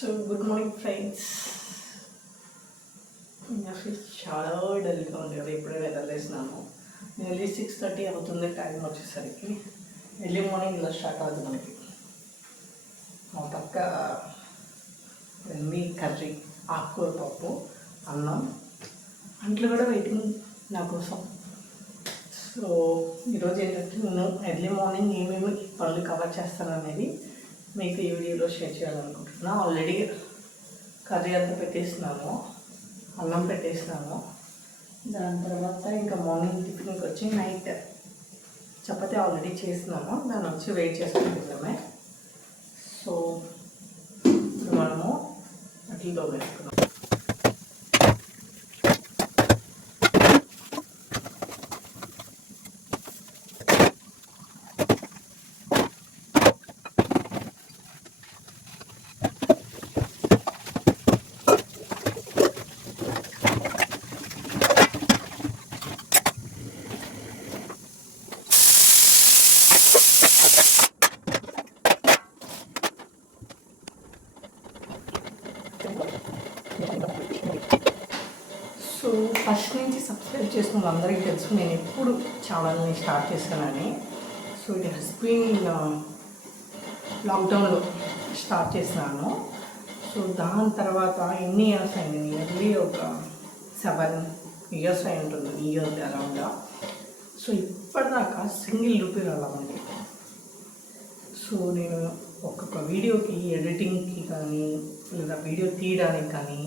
So good morning friends. నా face చాలా డల్గా ఉంది కదా, ఇప్పుడే వెళ్ళలేసినాను. నియర్లీ 6:30 అవుతుంది టైం వచ్చేసరికి. ఎర్లీ మార్నింగ్ ఇలా స్టార్ట్ అవుతుంది మనకి. మా పక్క మీ కర్రీ, ఆకుకూర పప్పు, అన్నం, అంట్లు కూడా వెయిటింగ్ నా కోసం. సో ఈరోజు ఏంటంటే నేను ఎర్లీ మార్నింగ్ ఏమేమి పనులు కవర్ చేస్తాను అనేది మీకు ఈ వీడియోలో షేర్ చేయాలనుకుంటున్నాను. ఆల్రెడీ కర్రీ అంతా పెట్టేసినాను, అన్నం పెట్టేసినాను. దాని తర్వాత ఇంకా మార్నింగ్ టిఫిన్కి వచ్చి నైట్ చపాతీ ఆల్రెడీ చేసినాము, దాన్ని వచ్చి వెయిట్ చేసుకుంటున్నామే. సో మనము అట్లతో వేసుకున్నాం. సో ఫస్ట్ నుంచి సబ్స్క్రైబ్ చేసుకున్న అందరికీ తెలుసు నేను ఎప్పుడు ఛానల్ని స్టార్ట్ చేశానని. సో ఇట్ హెస్ బీన్ లాక్డౌన్లో స్టార్ట్ చేసినాను. సో దాని తర్వాత ఎన్ని ఇయర్స్ అయింది, నియర్లీ ఒక 7 years అయి ఉంటుంది, ఇయర్ అరౌండ్. సో ఇప్పటిదాకా సింగిల్ రూపీ రాలా మనకి. సో నేను ఒక్కొక్క వీడియోకి ఎడిటింగ్కి కానీ లేదా వీడియో తీయడానికి కానీ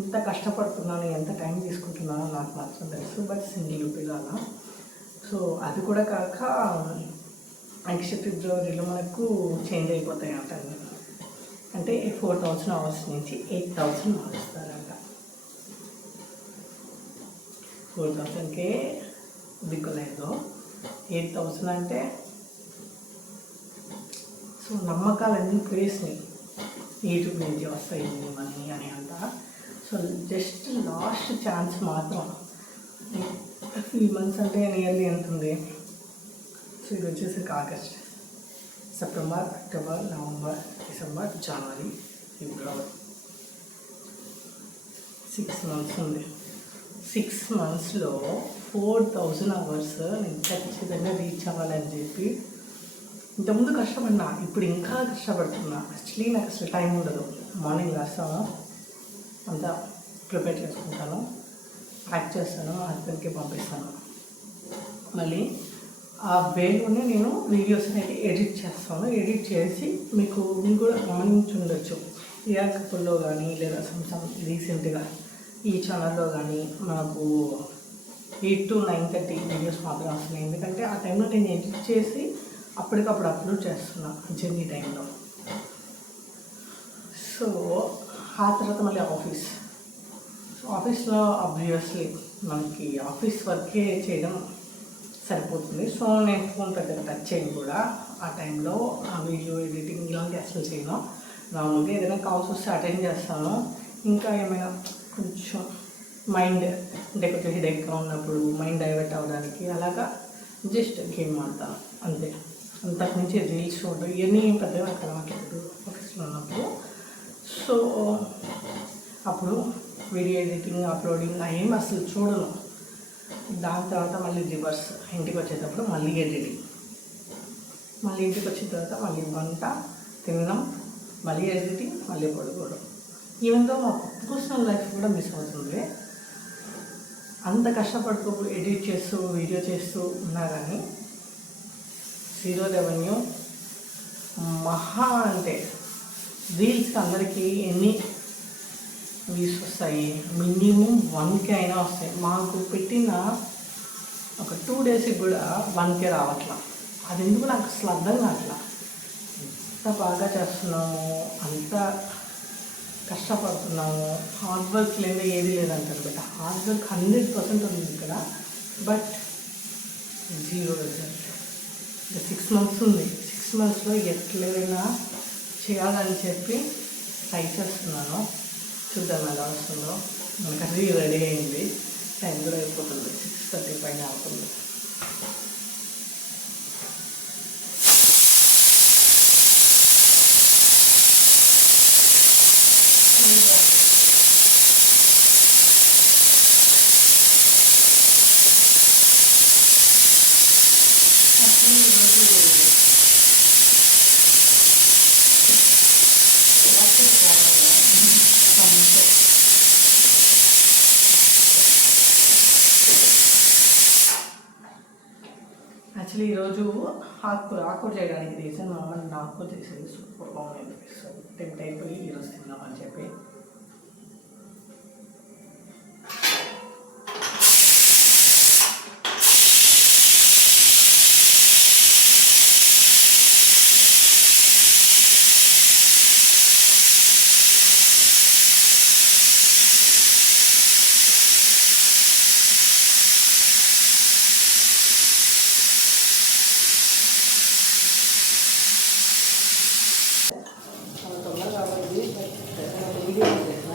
ఎంత కష్టపడుతున్నాను, ఎంత టైం తీసుకుంటున్నానో నాకు మాత్రం తెలుసు. బట్ సింగిల్ రూపీ రాలా. సో అది కూడా కాక నెక్స్ట్ ఫిబ్రవరిలో మనకు చేంజ్ అయిపోతాయి అంట. అంటే 4,000 hours నుంచి 8,000 మారుస్తారంట. 4,000కే దిక్కులేదు, 8,000 అంటే సో నమ్మకాలన్నీ పోయేసినాయి. యూట్యూబ్ నుంచి వస్తాయి మనీ అని అంట. సో జస్ట్ లాస్ట్ ఛాన్స్ మాత్రం 3 months అంటే నియర్లీ ఎంత ఉంది. సో ఇది వచ్చేసరికి August, September, October, November, December, జనవరి, ఫిబ్రవరి, 6 months ఉంది. 6 monthsలో 4,000 hours నేను ఖచ్చితంగా రీచ్ అవ్వాలని చెప్పి ఇంతకుముందు కష్టపడినా, ఇప్పుడు ఇంకా కష్టపడుతున్నా. యాక్చువల్లీ నాకు అసలు టైం ఉండదు. మార్నింగ్ లేస్తాను, అంతా ప్రిపేర్ చేసుకుంటాను, ప్యాక్ చేస్తాను, మా హస్బెండ్కి పంపిస్తాను. మళ్ళీ ఆ వేలోనే నేను వీడియోస్ అనేది ఎడిట్ చేస్తాను. ఎడిట్ చేసి మీకు కూడా గమనించి ఉండొచ్చు, ఇయర్ కపుల్లో కానీ లేదా సమ్ రీసెంట్గా ఈ ఛానల్లో కానీ మనకు 8 to 9:30 వీడియోస్ మాత్రమే వస్తున్నాయి. ఎందుకంటే ఆ టైంలో నేను ఎడిట్ చేసి అప్పటికప్పుడు అప్లోడ్ చేస్తున్నా జర్నీ టైంలో. సో ఆ తర్వాత మళ్ళీ ఆఫీస్లో ఆబ్వియస్లీ మనకి ఆఫీస్ వర్కే చేయడం సరిపోతుంది. సో నేను ఫోన్ పెద్దగా టచ్ చేయను కూడా ఆ టైంలో. ఆ వీడియో ఎడిటింగ్ ఇలాంటి అసలు చేయను. నార్మల్గా ఏదైనా కాల్స్ వస్తే అటెండ్ చేస్తాను. ఇంకా ఏమైనా కొంచెం మైండ్ అంటే కొంచెం హెడేక్గా ఉన్నప్పుడు మైండ్ డైవర్ట్ అవ్వడానికి అలాగా జస్ట్ గేమ్ ఆడతాను అంతే. అంతకుమించి రీల్స్ చూడడం ఇవన్నీ పెద్దగా నాకు అలవాట్లేదు ఆఫీస్లో ఉన్నప్పుడు. సో అప్పుడు వీడియో ఎడిటింగ్, అప్లోడింగ్ ఏం అసలు చూడను. దాని తర్వాత మళ్ళీ రివర్స్, ఇంటికి వచ్చేటప్పుడు మళ్ళీ ఎడిటింగ్, మళ్ళీ ఇంటికి వచ్చిన తర్వాత మళ్ళీ వంట, తినడం, మళ్ళీ ఎడిటింగ్, మళ్ళీ పడుకోవడం. ఈవెన్తో మా పర్సనల్ లైఫ్ కూడా మిస్ అవుతుంది. అంత కష్టపడుతూ ఎడిట్ చేస్తూ వీడియో చేస్తూ ఉన్నా కానీ 0 రెవెన్యూ. మహా అంటే రీల్స్కి అందరికీ ఎన్ని వ్యూస్ వస్తాయి, మినిమం 1K అయినా వస్తాయి. మాకు పెట్టిన ఒక 2 daysకి కూడా 1K రావట్లా. అది ఎందుకు నాకు అసలు అర్థం కావట్లా. అంత బాగా చేస్తున్నాము, అంత కష్టపడుతున్నాము, హార్డ్ వర్క్ లేదా ఏది లేదంటారు. బట్ హార్డ్ వర్క్ 100% ఉంది ఇక్కడ, బట్ 0 రిజల్ట్. 6 months ఉంది. 6 monthsలో ఎట్లయినా చేయాలని చెప్పి ట్రై చేస్తున్నాను. చూద్దాం ఎలా వస్తుందో. మన కర్రీ రెడీ అయింది, టైం కూడా అయిపోతుంది, 6:30 పైన అవుతుంది. యాక్చువల్లీ ఈరోజు ఆకుకూర చేయడానికి రీజన్ మా అమ్మ ఆకుకూర చేసేది సూపర్ బాగుంది. సో టెంప్ట్ అయిపోయి ఈరోజు తిందామని చెప్పి.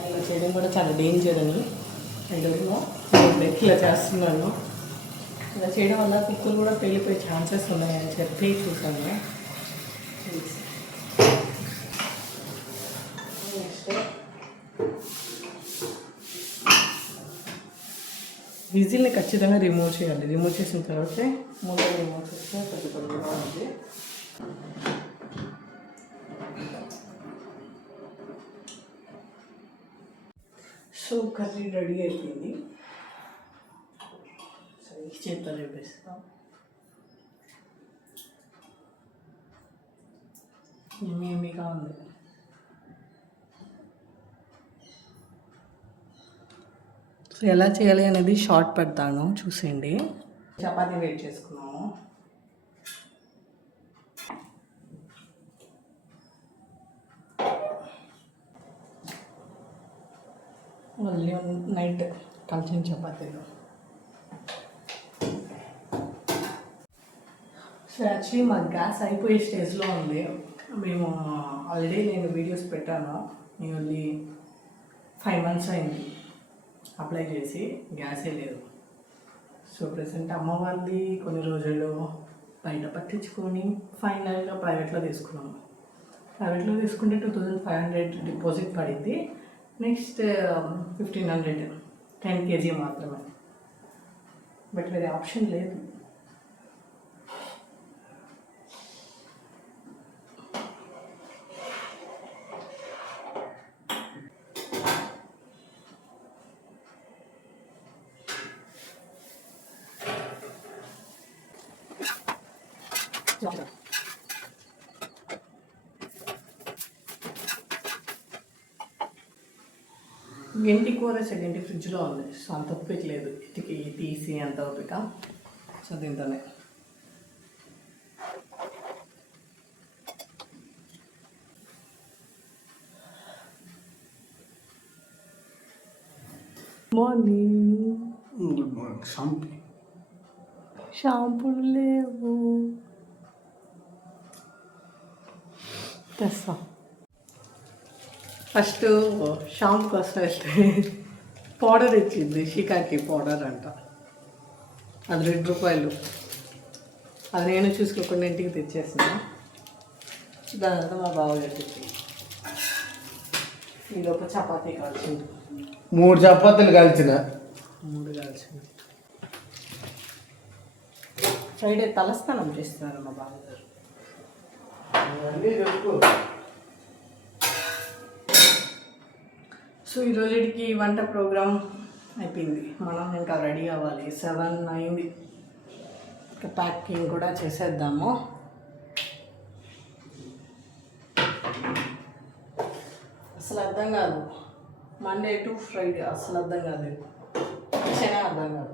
ఇలా చేయడం కూడా చాలా డేంజర్ అని ఇలా చేస్తున్నాను. ఇలా చేయడం వల్ల కుక్కలు కూడా పెళ్ళిపోయే ఛాన్సెస్ ఉన్నాయని చెప్పి చూసాను. విజిల్ని ఖచ్చితంగా రిమూవ్ చేయాలి. రిమూవ్ చేసిన తర్వాత ముందు రిమూవ్ చేస్తే పెద్ద తొందరగా ఉంది. సో కర్రీ రెడీ అయిపోయింది. సో ఈ చేతితో చూపిస్తాం. ఏమేమిగా ఉంది. సో ఎలా చేయాలి అనేది షార్ట్ పెడతాను, చూసేయండి. చపాతీ వెయిట్ చేసుకున్నాము. మళ్ళీ నైట్ కలిసిన చపాతీలు. సో యాక్చువల్లీ మా గ్యాస్ అయిపోయే స్టేజ్లో ఉంది. మేము ఆల్రెడీ నేను వీడియోస్ పెట్టాను. నియర్లీ 5 months అయింది అప్లై చేసి, గ్యాసే లేదు. సో ప్రెసెంట్ అమ్మ వాళ్ళది కొన్ని రోజులు బయట పట్టించుకొని ఫైనల్గా ప్రైవేట్లో తీసుకున్నాము. ప్రైవేట్లో తీసుకుంటే 2500 డిపాజిట్ పడింది. నెక్స్ట్ 1500 10 kg మాత్రమే. బట్ వేరే ఆప్షన్ లేదు. గెంటి కూర గెంటి ఫ్రిడ్జ్లో ఉంది. సో అంత ఓపిక లేదు ఇటుకి తీసి అంత ఓపిక. సో దీంతోనే మార్నింగ్. Good morning. షాంపూలు లేవు, తెస్తా. ఫస్ట్ షాంపూ కోసం వెళ్తే పౌడర్ ఇచ్చింది, షికాకి పౌడర్ అంట. అది 2 రూపాయలు. అది నేను చూసుకోకుండా ఇంటికి తెచ్చేసిన. దాని తర్వాత మా బావ తెచ్చింది. ఈ లోపల చపాతీ కాల్చింది. 3 చపాతీలు కాల్చిన. 3 కాల్చింది. ఫ్రైడే తలస్నానం చేస్తున్నారు మా బావగారు. సో ఈరోజుకి వంట ప్రోగ్రామ్ అయిపోయింది. మనం ఇంకా రెడీ అవ్వాలి. 7 అయింది. ఇంకా ప్యాకింగ్ కూడా చేసేద్దాము. అసలు అర్థం కాదు, మండే టు ఫ్రైడే అసలు అర్థం కాలేదు. శని అర్థం కాదు.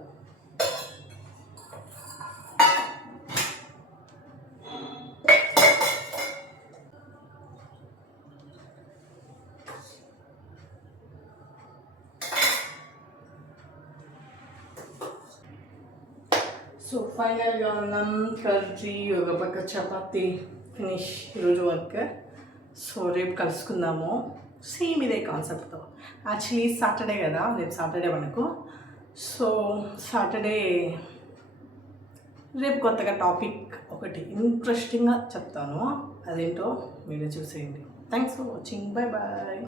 సో ఫైనల్గా ఉన్నాం. కర్రీ, ఒక పక్క చపాతీ ఫినిష్ ఈరోజు వర్క్. సో రేపు కలుసుకుందాము సేమ్ ఇదే కాన్సెప్ట్తో. యాక్చువల్లీ సాటర్డే కదా, రేపు సాటర్డే మనకు. సో సాటర్డే రేపు కొత్తగా టాపిక్ ఒకటి ఇంట్రెస్టింగ్గా చెప్తాను. అదేంటో మీరు చూసేయండి. Thanks for watching. Bye bye.